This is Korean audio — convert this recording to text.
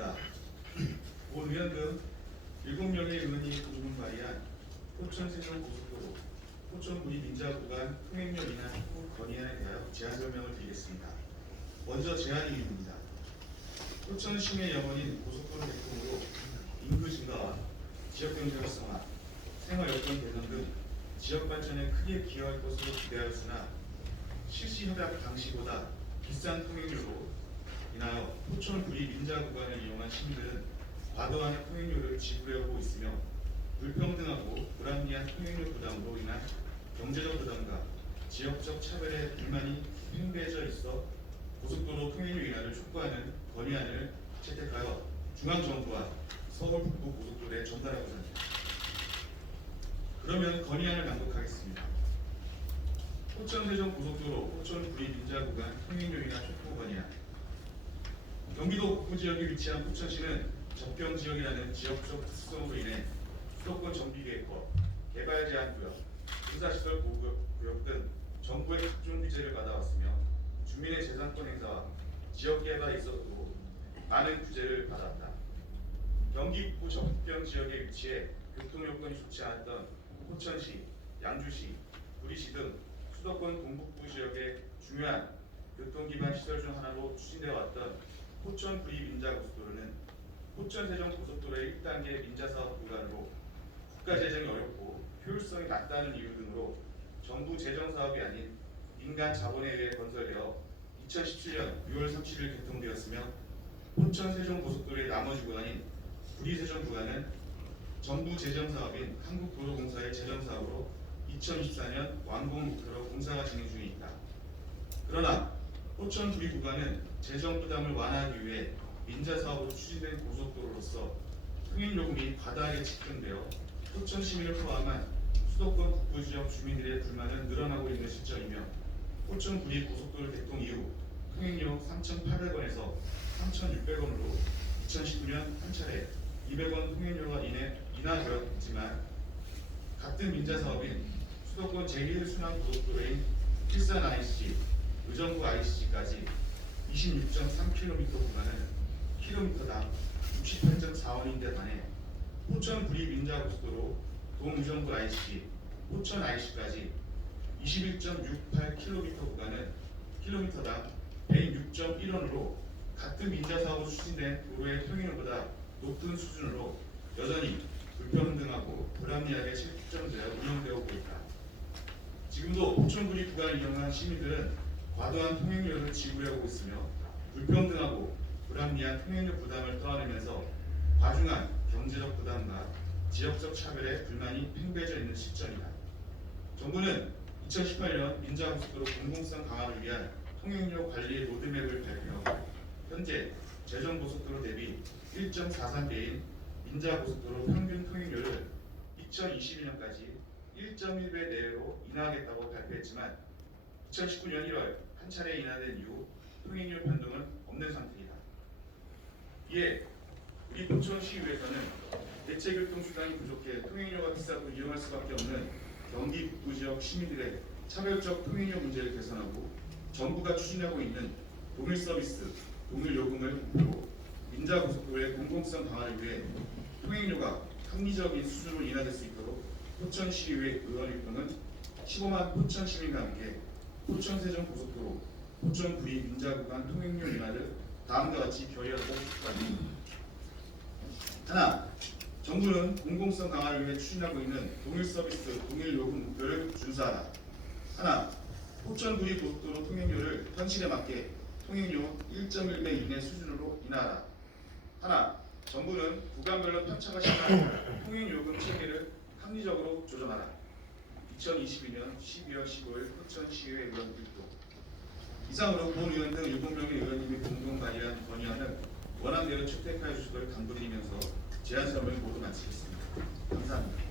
감사합니다. 본 의원 등 7명의 의원이 공문 발의한 포천-세종고속도로 포천-구리-민자 구간 통행료 인하 촉구 건의안에 대하여 제안 설명을 드리겠습니다. 먼저 제안 이유입니다. 포천 시내 영원인 고속도로 개통으로 인구 증가와 지역 경제 활성화, 생활 여건 개선 등 지역 발전에 크게 기여할 것으로 기대하였으나 실시 협약 당시보다 비싼 통행료로 인하여 포천-구리-민자 구간을 이용한 시민들은 과도한 통행료를 지불해오고 있으며 불평등하고 불합리한 통행료 부담으로 인한 경제적 부담과 지역적 차별의 불만이 팽배해져 있어 고속도로 통행료 인하를 촉구하는 건의안을 채택하여 중앙정부와 서울 북부 고속도로에 전달하고자 합니다. 그러면 건의안을 낭독하겠습니다. 포천-세종 고속도로 포천-구리-민자 구간 통행료 인하 촉구 건의안. 경기도 북부 지역에 위치한 포천시는 접경 지역이라는 지역적 특성으로 인해 수도권 정비계획법, 개발 제한 구역, 군사시설 보호구역 등 정부의 집중 규제를 받아왔으며 주민의 재산권 행사와 지역 개발에 있어서도 많은 규제를 받았다. 경기 북부 접경 지역에 위치해 교통 여건이 좋지 않았던 포천시, 양주시, 구리시 등 수도권 동북부 지역의 중요한 교통기반 시설 중 하나로 추진되어 왔던 포천-구리-민자 고속도로는 포천-세종 고속도로의 1단계 민자사업 구간으로 국가재정이 어렵고 효율성이 낮다는 이유 등으로 정부 재정사업이 아닌 민간 자본에 의해 건설되어 2017년 6월 30일 개통되었으며 포천-세종 고속도로의 나머지 구간인 구리-세종 구간은 정부 재정사업인 한국도로공사의 재정사업으로 2024년 완공 목표로 공사가 진행 중에 있다. 그러나 포천-구리 구간은 재정 부담을 완화하기 위해 민자사업으로 추진된 고속도로로서 통행요금이 과다하게 집중되어 포천 시민을 포함한 수도권 북부 지역 주민들의 불만은 늘어나고 있는 시점이며 포천-구리 고속도로 개통 이후 통행료 3,800원에서 3,600원으로 2019년 한 차례 200원 통행료가 인하되었지만 같은 민자사업인 수도권 제1순환 고속도로인 일산 IC, 의정부 IC까지 26.3km 구간은 킬로미터당 68.4원인데 반해 포천-구리-민자 고속도로 동의정부 IC, 포천 IC까지 21.68km 구간은 킬로미터당 106.1원으로 같은 민자사업으로 추진된 도로의 통행료보다 높은 수준으로 여전히 불평등하고 불합리하게 책정되어 운영되고 있다. 지금도 포천-구리 구간을 이용한 시민들은 과도한 통행료를 지불해오고 있으며 불평등하고 불합리한 통행료 부담을 떠안으면서 과중한 경제적 부담과 지역적 차별에 불만이 팽배해져 있는 시점이다. 정부는 2018년 민자고속도로 공공성 강화를 위한 통행료 관리 로드맵을 발표하고 현재 제정고속도로 대비 1.43배인 민자고속도로 평균 통행료를 2022년까지 1.1배 내외로 인하하겠다고 발표했지만 2019년 1월 한 차례 인하된 이후 통행료 변동은 없는 상태이다. 이에 우리 포천시의회에서는 대체 교통수단이 부족해 통행료가 비싸고 이용할 수밖에 없는 경기 북부 지역 시민들의 차별적 통행료 문제를 개선하고 정부가 추진하고 있는 동일 서비스, 동일 요금을 목표로 민자고속도로의 공공성 강화를 위해 통행료가 합리적인 수준으로 인하될 수 있도록 포천시의회 의원일동은 15만 포천 시민과 함께 포천-세종 고속도로 포천-구리-민자 구간 통행료 인하를 다음과 같이 결의하고 싶습니다. 하나, 정부는 공공성 강화를 위해 추진하고 있는 동일 서비스, 동일 요금 목표를 준수하라. 하나, 포천-구리 고속도로 통행료를 현실에 맞게 통행료 1.1배 이내 수준으로 인하하라. 하나, 정부는 구간별로 편차가 심한 통행요금 체계를 합리적으로 조정하라. 2022년 12월 15일 포천시의회 의원 일동. 이상으로 본 의원 등 7명의 의원님이 공동 발의한 건의안을 원안대로 채택하여 주시길 당부드리면서 제안 설명을 모두 마치겠습니다. 감사합니다.